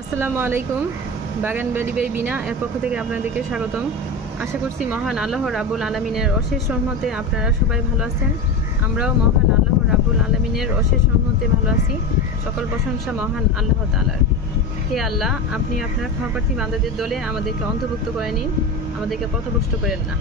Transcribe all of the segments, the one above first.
আসসালামু আলাইকুম। বাগান বাড়ি বাই বিনা এর পক্ষ থেকে আপনাদেরকে স্বাগতম। আশা করছি মহান আল্লাহ রাব্বুল আলামিনের অশেষ রহমতে আপনারা সবাই ভালো আছেন। আমরাও মহান আল্লাহ রাব্বুল আলামিনের অশেষ রহমতে ভালো আছি। সকল প্রশংসা মহান আল্লাহ তাআলার। হে আল্লাহ, আপনি আপনার ক্ষমাপ্রার্থী বান্দাদের দলে আমাদেরকে অন্তর্ভুক্ত করে নিন, আমাদেরকে পথভ্রষ্ট করেন না।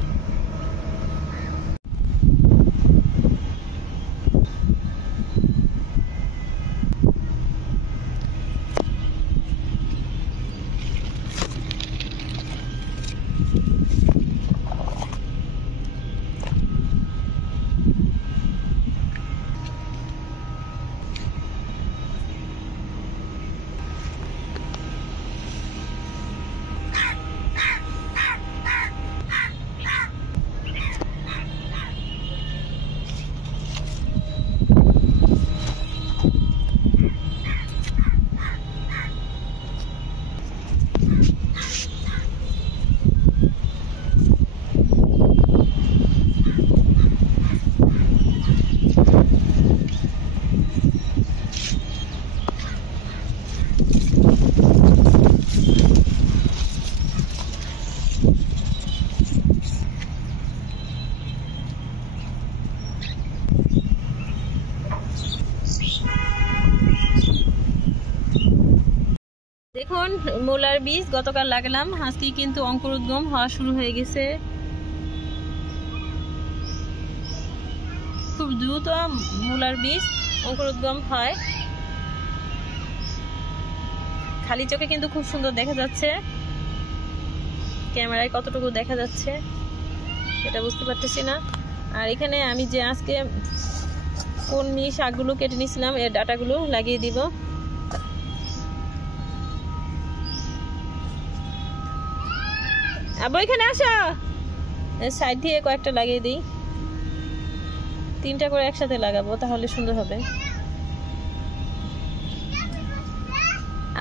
দেখুন, মূলার বীজ গতকাল লাগালাম, আজকে কিন্তু অঙ্কুরোদ্গম হওয়া শুরু হয়ে গেছে। খুব দ্রুত মূলার বীজ অঙ্কুরোদ্গম হয়। খালি চোখে কিন্তু খুব সুন্দর দেখা যাচ্ছে, ক্যামেরায় কতটুকু দেখা যাচ্ছে এটা বুঝতে পারতেছি না। আর এখানে আমি যে আজকে কলমি শাকগুলো কেটে নিয়েছিলাম, এর ডাটাগুলো লাগিয়ে দিব। আবার এখানে আসো, সাইড দিয়ে কয়েকটা লাগিয়ে দিই। 3টা করে একসাথে লাগাবো, তাহলে সুন্দর হবে।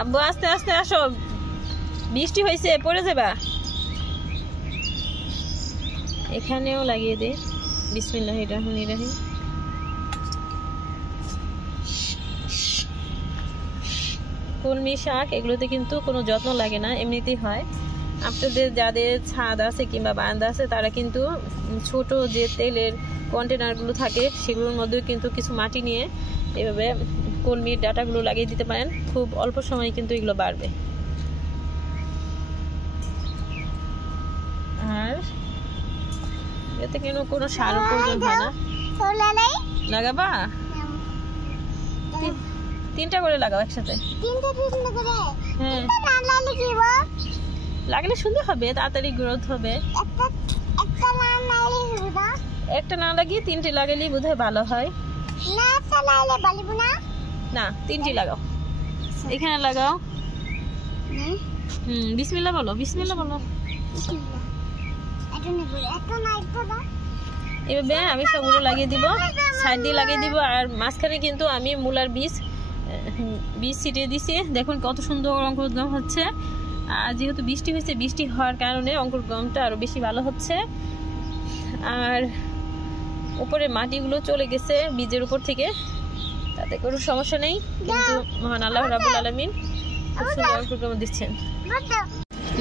আব্বু আস্তে আস্তে আসো, বৃষ্টি হয়েছে, পড়ে যাবা। এখানেও লাগিয়ে দিই। বিসমিল্লাহির রহমানির রহিম। কলমি শাক এগুলোতে কিন্তু কোনো যত্ন লাগে না, এমনিতেই হয়। আপনাদের যাদের ছাদ আছে কিংবা বারান্দা আছে, তারা কিন্তু ছোট যে তেলের কন্টেনারগুলো থাকে সেগুলোর মধ্যে কিন্তু কিছু মাটি নিয়ে এভাবে কলমির ডাটাগুলো লাগিয়ে দিতে পারেন। খুব অল্প সময়ে কিন্তু এগুলো বাড়বে। আর এতে কোনো সার প্রয়োজন হয় না। লাগাবা? 3টা করে লাগাও একসাথে। হ্যাঁ, লাগলে সুন্দর হবে, তাড়াতাড়ি গ্রোথ হবে। একটা না লাগিয়ে 3টে লাগালেই বোধহয় ভালো হয়। না, 3টে লাগাও। এখানে লাগাও। বিসমিল্লাহ বলো, বিসমিল্লাহ বলো। এভাবে আমি সবগুলো লাগিয়ে দিব, সাইড দিয়ে লাগিয়ে দিব। আর মাঝখানে কিন্তু আমি মূলার বীজ ছিটিয়ে দিছি। দেখুন কত সুন্দর অঙ্কুরোদ্গম হচ্ছে। আর যেহেতু বৃষ্টি হয়েছে, বৃষ্টি হওয়ার কারণে অঙ্কুরোদ্গমটা আরো বেশি ভালো হচ্ছে। আর উপরে মাটিগুলো চলে গেছে বীজের উপর থেকে, তাতে কোনো সমস্যা নেই। কিন্তু মহান আল্লাহ রাব্বুল আলামিন খুব সুন্দর অঙ্কুরোদ্গম দিচ্ছেন।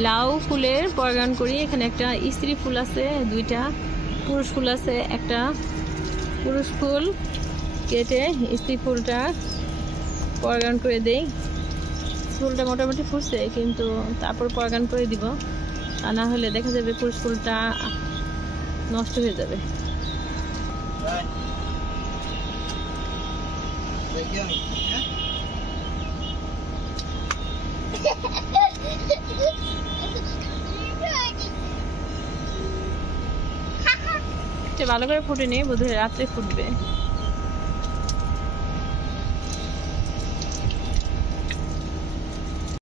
লাউ ফুলের পরাগায়ন করি। এখানে একটা স্ত্রী ফুল আছে, 2টা পুরুষ ফুল আছে। একটা পুরুষ ফুল কেটে স্ত্রী ফুলটা পরাগায়ন করে দেই। ফুলটা মোটামুটি ফুটছে, কিন্তু তারপর পরাগায়ন করে দিব, তা না হলে দেখা যাবে পুরুষ ফুলটা নষ্ট হয়ে যাবে। ভালো করে ফুটে নেই, বোধহয় রাত্রে ফুটবে।